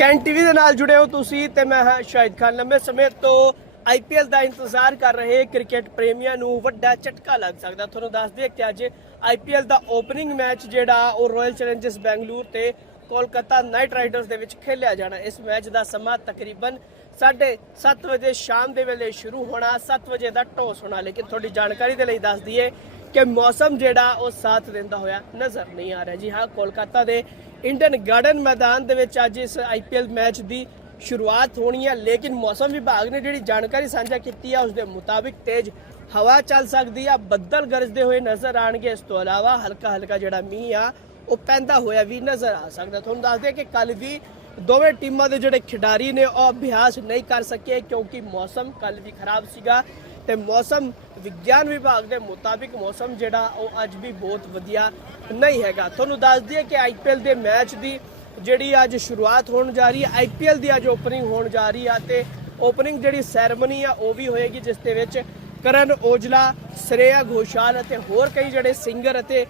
Can TV ਦੇ ਨਾਲ ਜੁੜੇ ਹੋ ਤੁਸੀਂ ਤੇ ਮੈਂ ਹਾਂ ਸ਼ਾਹਿਦ ਖਾਨ। ਲੰਬੇ ਸਮੇਂ ਤੋਂ ਆਈਪੀਐਲ ਦਾ ਇੰਤਜ਼ਾਰ ਕਰ ਰਹੇ ਕ੍ਰਿਕਟ ਪ੍ਰੇਮੀਆਂ ਨੂੰ ਵੱਡਾ ਝਟਕਾ ਲੱਗ ਸਕਦਾ। ਤੁਹਾਨੂੰ ਦੱਸ ਦਈਏ ਕਿ ਅੱਜ ਆਈਪੀਐਲ ਦਾ ਓਪਨਿੰਗ ਮੈਚ ਜਿਹੜਾ, ਉਹ ਰਾਇਲ ਚੈਲੰਜਰਸ ਬੈਂਗਲੁਰੂ ਤੇ ਕੋਲਕਾਤਾ ਨਾਈਟ ਰਾਈਡਰਸ ਦੇ ਵਿੱਚ ਖੇਡਿਆ ਜਾਣਾ। ਇਸ ਮੈਚ ਦਾ ਸਮਾਂ ਤਕਰੀਬਨ 7:30 ਵਜੇ ਸ਼ਾਮ ਦੇ ਵੇਲੇ ਸ਼ੁਰੂ ਹੋਣਾ 7 ਵਜੇ ਦਾ ਟੌਸ ਹੋਣਾ। ਲੇਕਿਨ ਤੁਹਾਡੀ ਜਾਣਕਾਰੀ ਦੇ ਲਈ ਦੱਸ ਦਈਏ ਕਿ ਮੌਸਮ ਜਿਹੜਾ, ਉਹ ਸਾਥ ਦਿੰਦਾ ਹੋਇਆ ਨਜ਼ਰ ਨਹੀਂ ਆ ਰਿਹਾ। ਜੀ ਹਾਂ, ਕੋਲਕਾਤਾ ਦੇ ਇੰਡੀਅਨ ਗਾਰਡਨ ਮੈਦਾਨ ਦੇ ਵਿੱਚ ਅੱਜ ਇਸ ਆਈਪੀਐਲ ਮੈਚ ਦੀ ਸ਼ੁਰੂਆਤ ਹੋਣੀ ਹੈ, ਲੇਕਿਨ ਮੌਸਮ ਵਿਭਾਗ ਨੇ ਜਿਹੜੀ ਜਾਣਕਾਰੀ ਸਾਂਝਾ ਕੀਤੀ ਹੈ ਉਸ ਦੇ ਮੁਤਾਬਿਕ ਤੇਜ਼ ਹਵਾ ਚੱਲ ਸਕਦੀ ਆ ਬੱਦਲ ਗਰਜਦੇ ਹੋਏ ਨਜ਼ਰ ਆਣਗੇ ਇਸ ਤੋਂ ਇਲਾਵਾ ਹਲਕਾ ਹਲਕਾ ਜਿਹੜਾ ਮੀਂਹ ਆ, ਉਹ ਪੈਂਦਾ ਹੋਇਆ ਵੀ ਨਜ਼ਰ ਆ ਸਕਦਾ। ਤੁਹਾਨੂੰ ਦੱਸ ਦਈਏ ਕਿ ਕੱਲ ਵੀ ਦੋਵੇਂ ਟੀਮਾਂ ਦੇ ਜਿਹੜੇ ਖਿਡਾਰੀ ਨੇ, ਉਹ ਅਭਿਆਸ ਨਹੀਂ ਕਰ ਸਕੇ ਕਿਉਂਕਿ ਮੌਸਮ ਕੱਲ ਵੀ ਖਰਾਬ ਸੀਗਾ। ਤੇ ਮੌਸਮ, ਵਿਗਿਆਨ ਵਿਭਾਗ ਦੇ ਮੁਤਾਬਿਕ ਮੌਸਮ ਜਿਹੜਾ, ਉਹ ਅੱਜ ਵੀ ਬਹੁਤ ਵਧੀਆ ਨਹੀਂ ਹੈਗਾ। ਤੁਹਾਨੂੰ ਦੱਸ ਦਈਏ ਕਿ ਆਈਪੀਐਲ ਦੇ ਮੈਚ ਦੀ ਜਿਹੜੀ ਅੱਜ ਸ਼ੁਰੂਆਤ ਹੋਣ ਜਾ ਰਹੀ ਹੈ ਆਈਪੀਐਲ ਦੀ ਅੱਜ ਓਪਨਿੰਗ ਹੋਣ ਜਾ ਰਹੀ ਆ ਤੇ ਓਪਨਿੰਗ ਜਿਹੜੀ ਸੈਰੇਮਨੀ ਆ, ਉਹ ਵੀ ਹੋਏਗੀ, ਜਿਸ ਦੇ ਵਿੱਚ ਕਰਨ ਔਜਲਾ, ਸ਼੍ਰੇਆ ਘੋਸ਼ਾਲ ਅਤੇ ਹੋਰ ਕਈ ਜਿਹੜੇ ਸਿੰਗਰ ਅਤੇ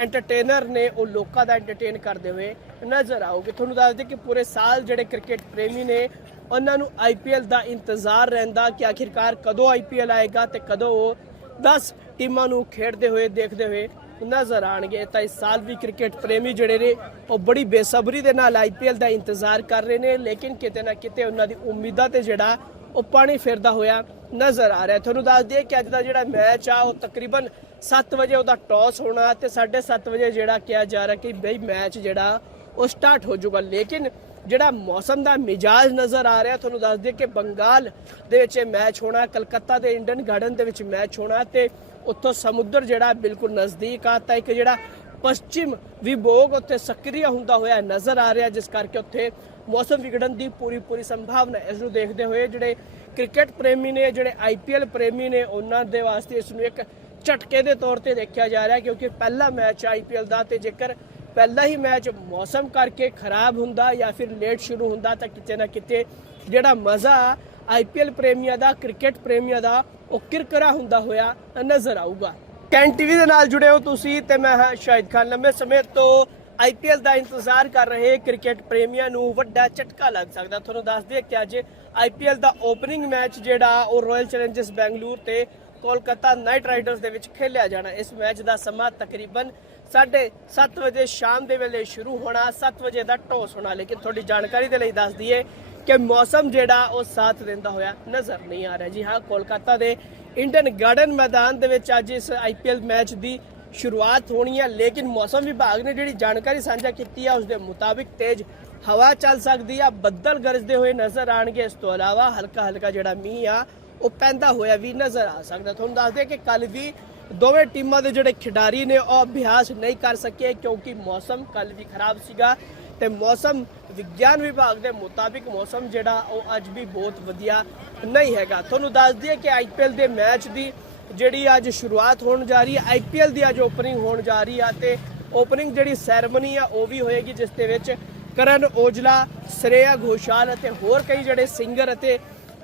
ਐਂਟਰਟੇਨਰ ਨੇ, ਉਹ ਲੋਕਾਂ ਦਾ ਐਂਟਰਟੇਨ ਕਰਦੇ ਹੋਏ ਨਜ਼ਰ ਆਉਗੇ। ਤੁਹਾਨੂੰ ਦੱਸ ਦਈਏ ਕਿ ਪੂਰੇ ਸਾਲ ਜਿਹੜੇ ਕ੍ਰਿਕਟ ਪ੍ਰੇਮੀ ਨੇ ਉਹਨਾਂ ਨੂੰ ਆਈਪੀਐਲ ਦਾ ਇੰਤਜ਼ਾਰ ਰਹਿੰਦਾ ਕਿ ਆਖਿਰਕਾਰ ਕਦੋਂ ਆਈਪੀਐਲ ਆਏਗਾ ਤੇ ਕਦੋਂ ਉਹ 10 ਟੀਮਾਂ ਨੂੰ ਖੇਡਦੇ ਹੋਏ, ਦੇਖਦੇ ਹੋਏ ਨਜ਼ਰ ਆਣਗੇ ਤਾਂ ਇਸ ਸਾਲ ਵੀ ਕ੍ਰਿਕਟ ਪ੍ਰੇਮੀ ਜਿਹੜੇ ਨੇ, ਉਹ ਬੜੀ ਬੇਸਬਰੀ ਦੇ ਨਾਲ ਆਈਪੀਐਲ ਦਾ ਇੰਤਜ਼ਾਰ ਕਰ ਰਹੇ ਨੇ, ਲੇਕਿਨ ਕਿਤੇ ਨਾ ਕਿਤੇ ਉਹਨਾਂ ਦੀ ਉਮੀਦਾਂ ਤੇ ਜਿਹੜਾ ਉਹ ਪਾਣੀ ਫਿਰਦਾ ਹੋਇਆ ਨਜ਼ਰ ਆ ਰਿਹਾ। ਤੁਹਾਨੂੰ ਦੱਸ ਦਈਏ ਕਿ ਅੱਜ ਦਾ ਜਿਹੜਾ ਮੈਚ ਆ, ਉਹ ਤਕਰੀਬਨ 7 ਵਜੇ ਉਹਦਾ ਟਾਸ ਹੋਣਾ ਤੇ 7:30 ਵਜੇ ਜਿਹੜਾ ਕਿਹਾ ਜਾ ਰਿਹਾ ਕਿ ਬਈ ਮੈਚ ਜਿਹੜਾ ਉਹ ਸਟਾਰਟ ਹੋ ਜਾਊਗਾ। ਲੇਕਿਨ ਜਿਹੜਾ ਮੌਸਮ ਦਾ ਮਿਜਾਜ ਨਜ਼ਰ ਆ ਰਿਹਾ, ਤੁਹਾਨੂੰ ਦੱਸ ਦਈਏ ਕਿ ਬੰਗਾਲ ਦੇ ਵਿੱਚ ਇਹ ਮੈਚ ਹੋਣਾ, ਕਲਕੱਤਾ ਦੇ ਇੰਡੀਅਨ ਗਾਰਡਨ ਦੇ ਵਿੱਚ ਮੈਚ ਹੋਣਾ ਤੇ ਉੱਥੋਂ ਸਮੁੰਦਰ ਜਿਹੜਾ ਬਿਲਕੁਲ ਨਜ਼ਦੀਕ ਆ, ਤਾਂ ਇੱਕ ਜਿਹੜਾ ਪশ্ਚਿਮ ਵਿਭੋਗ ਉੱਥੇ ਸਕਰੀय ਹੁੰਦਾ ਹੋਇਆ ਨਜ਼ਰ ਆ ਰਿਹਾ, ਜਿਸ ਕਰਕੇ ਉੱਥੇ ਮੌਸਮ ਵਿਗੜਨ ਦੀ ਪੂਰੀ ਪੂਰੀ ਸੰਭਾਵਨਾ ਇਸ ਨੂੰ ਦੇਖਦੇ ਹੋਏ ਜਿਹੜੇ ਕ੍ਰਿਕਟ ਪ੍ਰੇਮੀ ਨੇ, ਜਿਹੜੇ ਆਈਪੀਐਲ ਪ੍ਰੇਮੀ ਨੇ, ਉਹਨਾਂ ਦੇ ਵਾਸਤੇ ਇਸ ਨੂੰ ਇੱਕ ਝਟਕੇ ਦੇ ਤੌਰ ਤੇ ਦੇਖਿਆ ਜਾ ਰਿਹਾ, ਕਿਉਂਕਿ ਪਹਿਲਾ ਮੈਚ ਆਈਪੀਐਲ ਦਾ ਤੇ ਜੇਕਰ ਪਹਿਲਾ ਹੀ ਮੈਚ ਮੌਸਮ ਕਰਕੇ ਖਰਾਬ ਹੁੰਦਾ ਜਾਂ ਫਿਰ ਲੇਟ ਸ਼ੁਰੂ ਹੁੰਦਾ ਤਾਂ ਕਿਤੇ ਨਾ ਕਿਤੇ ਜਿਹੜਾ ਮਜ਼ਾ ਆਈਪੀਐਲ ਪ੍ਰੇਮੀਆਂ ਦਾ, ਕ੍ਰਿਕਟ ਪ੍ਰੇਮੀਆਂ ਦਾ, ਉਹ ਕਿਰਕਰਾ ਹੁੰਦਾ ਹੋਇਆ ਨਜ਼ਰ ਆਊਗਾ। ਕੈਨ ਟੀਵੀ ਦੇ ਨਾਲ ਜੁੜੇ ਹੋ ਤੁਸੀਂ ਤੇ ਮੈਂ ਹਾਂ ਸ਼ਾਹਿਦ ਖਾਨ। ਲੰਬੇ ਸਮੇਂ ਤੋਂ ਆਈਪੀਐਲ ਦਾ ਇੰਤਜ਼ਾਰ ਕਰ ਰਹੇ ਕ੍ਰਿਕਟ ਪ੍ਰੇਮੀਆਂ ਨੂੰ ਵੱਡਾ ਝਟਕਾ ਲੱਗ ਸਕਦਾ। ਤੁਹਾਨੂੰ ਦੱਸ ਦਈਏ ਕਿ ਅੱਜ ਆਈਪੀਐਲ ਦਾ ਓਪਨਿੰਗ ਮੈਚ ਜਿਹੜਾ, ਉਹ ਰਾਇਲ ਚੈਲੰਜਰਸ ਬੈਂਗਲੁਰੂ ਤੇ ਕੋਲਕਾਤਾ ਨਾਈਟ ਰਾਈਡਰਸ ਦੇ ਵਿੱਚ ਖੇਡਿਆ ਜਾਣਾ। ਇਸ ਮੈਚ ਦਾ ਸਮਾਂ ਤਕਰੀਬਨ 7:30 ਵਜੇ ਸ਼ਾਮ ਦੇ ਵੇਲੇ ਸ਼ੁਰੂ ਹੋਣਾ 7 ਵਜੇ ਦਾ ਢੋਸ ਹੋਣਾ, ਲੇਕਿਨ ਤੁਹਾਡੀ ਜਾਣਕਾਰੀ ਦੇ ਲਈ ਦੱਸ ਦਈਏ ਕਿ ਮੌਸਮ ਜਿਹੜਾ ਉਹ ਸਾਥ ਦਿੰਦਾ ਹੋਇਆ ਨਜ਼ਰ ਨਹੀਂ ਆ ਰਿਹਾ। ਜੀ ਹਾਂ, ਕੋਲਕਾਤਾ ਦੇ ਇੰਡੀਅਨ ਗਾਰਡਨ ਮੈਦਾਨ ਦੇ ਵਿੱਚ ਅੱਜ ਇਸ ਆਈਪੀਐਲ ਮੈਚ ਦੀ ਸ਼ੁਰੂਆਤ ਹੋਣੀ ਹੈ, ਲੇਕਿਨ ਮੌਸਮ ਵਿਭਾਗ ਨੇ ਜਿਹੜੀ ਜਾਣਕਾਰੀ ਸਾਂਝਾ ਕੀਤੀ ਹੈ ਉਸ ਦੇ ਮੁਤਾਬਿਕ ਤੇਜ਼ ਹਵਾ ਚੱਲ ਸਕਦੀ ਆ, ਬੱਦਲ ਗਰਜਦੇ ਹੋਏ ਨਜ਼ਰ ਆਣਗੇ ਇਸ ਤੋਂ ਇਲਾਵਾ ਹਲਕਾ ਹਲਕਾ ਜਿਹੜਾ ਮੀਂਹ ਆ, ਉਹ ਪੈਂਦਾ ਹੋਇਆ ਵੀ ਨਜ਼ਰ ਆ ਸਕਦਾ। ਤੁਹਾਨੂੰ ਦੱਸ ਦਈਏ ਕਿ ਕੱਲ ਵੀ ਦੋਵੇਂ ਟੀਮਾਂ ਦੇ ਜਿਹੜੇ ਖਿਡਾਰੀ ਨੇ, ਉਹ ਅਭਿਆਸ ਨਹੀਂ ਕਰ ਸਕੇ ਕਿਉਂਕਿ ਮੌਸਮ ਕੱਲ ਵੀ ਖਰਾਬ ਸੀਗਾ ਤੇ ਮੌਸਮ ਵਿਗਿਆਨ ਵਿਭਾਗ ਦੇ ਮੁਤਾਬਿਕ ਮੌਸਮ ਜਿਹੜਾ, ਉਹ ਅੱਜ ਵੀ ਬਹੁਤ ਵਧੀਆ ਨਹੀਂ ਹੈਗਾ। ਤੁਹਾਨੂੰ ਦੱਸ ਦਈਏ ਕਿ ਆਈਪੀਐਲ ਦੇ ਮੈਚ ਦੀ ਜਿਹੜੀ ਅੱਜ ਸ਼ੁਰੂਆਤ ਹੋਣ ਜਾ ਰਹੀ ਹੈ ਆਈਪੀਐਲ ਦੀ ਅੱਜ ਓਪਨਿੰਗ ਹੋਣ ਜਾ ਰਹੀ ਆ ਤੇ ਓਪਨਿੰਗ ਜਿਹੜੀ ਸੈਰੇਮਨੀ ਆ ਉਹ ਵੀ ਹੋਏਗੀ, ਜਿਸ ਦੇ ਵਿੱਚ ਕਰਨ ਔਜਲਾ, ਸ਼੍ਰੇਆ ਘੋਸ਼ਾਲ ਅਤੇ ਹੋਰ ਕਈ ਜਿਹੜੇ ਸਿੰਗਰ ਅਤੇ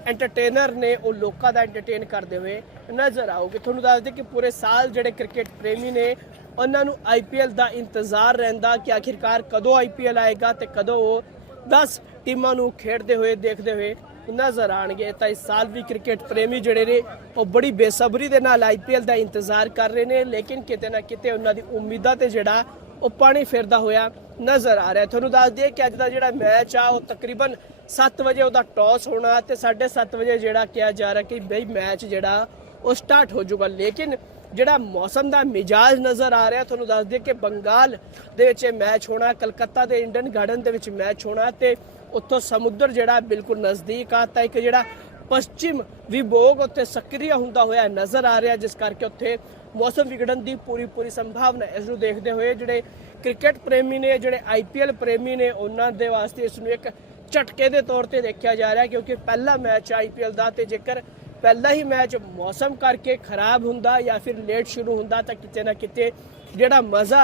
ਐਂਟਰਟੇਨਰ ਨੇ ਉਹ ਲੋਕਾਂ ਦਾ ਐਂਟਰਟੇਨ ਕਰਦੇ ਹੋਏ ਨਜ਼ਰ ਆਉਗੇ। ਤੁਹਾਨੂੰ ਦੱਸ ਦਈਏ ਕਿ ਪੂਰੇ ਸਾਲ ਜਿਹੜੇ ਕ੍ਰਿਕਟ ਪ੍ਰੇਮੀ ਨੇ, ਉਹਨਾਂ ਨੂੰ ਆਈਪੀਐਲ ਦਾ ਇੰਤਜ਼ਾਰ ਰਹਿੰਦਾ ਕਿ ਆਖਿਰਕਾਰ ਕਦੋਂ ਆਈਪੀਐਲ ਆਏਗਾ ਤੇ ਕਦੋਂ ਉਹ 10 ਟੀਮਾਂ ਨੂੰ ਖੇਡਦੇ ਹੋਏ, ਦੇਖਦੇ ਹੋਏ ਨਜ਼ਰ ਆਣਗੇ ਤਾਂ ਇਸ ਸਾਲ ਵੀ ਕ੍ਰਿਕਟ ਪ੍ਰੇਮੀ ਜਿਹੜੇ ਨੇ, ਉਹ ਬੜੀ ਬੇਸਬਰੀ ਦੇ ਨਾਲ ਆਈਪੀਐਲ ਦਾ ਇੰਤਜ਼ਾਰ ਕਰ ਰਹੇ ਨੇ, ਲੇਕਿਨ ਕਿਤੇ ਨਾ ਕਿਤੇ ਉਹਨਾਂ ਦੀ ਉਮੀਦਾਂ ਤੇ ਜਿਹੜਾ ਉਹ ਪਾਣੀ ਫਿਰਦਾ ਹੋਇਆ ਨਜ਼ਰ ਆ ਰਿਹਾ। ਤੁਹਾਨੂੰ ਦੱਸ ਦਈਏ ਕਿ ਅੱਜ ਦਾ ਜਿਹੜਾ ਮੈਚ ਆ, ਉਹ ਤਕਰੀਬਨ 7 ਵਜੇ ਉਹਦਾ ਟਾਸ ਹੋਣਾ ਤੇ 7:30 ਵਜੇ ਜਿਹੜਾ ਕਿਹਾ ਜਾ ਰਿਹਾ ਕਿ ਬਈ ਮੈਚ ਜਿਹੜਾ ਉਹ ਸਟਾਰਟ ਹੋ ਜਾਊਗਾ। ਲੇਕਿਨ ਜਿਹੜਾ ਮੌਸਮ ਦਾ ਮਿਜਾਜ ਨਜ਼ਰ ਆ ਰਿਹਾ, ਤੁਹਾਨੂੰ ਦੱਸ ਦਈਏ ਕਿ ਬੰਗਾਲ ਦੇ ਵਿੱਚ ਇਹ ਮੈਚ ਹੋਣਾ, ਕਲਕੱਤਾ ਦੇ ਇੰਡੀਅਨ ਗਾਰਡਨ ਦੇ ਵਿੱਚ ਮੈਚ ਹੋਣਾ ਤੇ ਉੱਥੋਂ ਸਮੁੰਦਰ ਜਿਹੜਾ ਬਿਲਕੁਲ ਨਜ਼ਦੀਕ ਆ ਤਾਂ ਇੱਕ ਜਿਹੜਾ ਪશ્ਚਿਮ ਵਿਭੋਗ ਉੱਥੇ ਸਕਰੀय ਹੁੰਦਾ ਹੋਇਆ ਨਜ਼ਰ ਆ ਰਿਹਾ, ਜਿਸ ਕਰਕੇ ਉੱਥੇ ਮੌਸਮ ਵਿਗੜਨ ਦੀ ਪੂਰੀ ਪੂਰੀ ਸੰਭਾਵਨਾ ਇਸ ਨੂੰ ਦੇਖਦੇ ਹੋਏ ਜਿਹੜੇ ਕ੍ਰਿਕਟ ਪ੍ਰੇਮੀ ਨੇ, ਜਿਹੜੇ ਆਈਪੀਐਲ ਪ੍ਰੇਮੀ ਨੇ, ਉਹਨਾਂ ਦੇ ਵਾਸਤੇ ਇਸ ਨੂੰ ਇੱਕ ਝਟਕੇ ਦੇ ਤੌਰ ਤੇ ਦੇਖਿਆ ਜਾ ਰਿਹਾ ਕਿਉਂਕਿ ਪਹਿਲਾ ਮੈਚ ਆਈਪੀਐਲ ਦਾ ਤੇ ਜੇਕਰ ਪਹਿਲਾ ਹੀ ਮੈਚ ਮੌਸਮ ਕਰਕੇ ਖਰਾਬ ਹੁੰਦਾ ਜਾਂ ਫਿਰ ਲੇਟ ਸ਼ੁਰੂ ਹੁੰਦਾ ਤਾਂ ਕਿਤੇ ਨਾ ਕਿਤੇ ਜਿਹੜਾ ਮਜ਼ਾ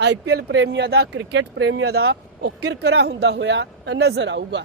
ਆਈਪੀਐਲ ਪ੍ਰੇਮੀਆਂ ਦਾ, ਕ੍ਰਿਕਟ ਪ੍ਰੇਮੀਆਂ ਦਾ ਉਹ ਕਿਰਕਰਾ ਹੁੰਦਾ ਹੋਇਆ ਨਜ਼ਰ ਆਊਗਾ।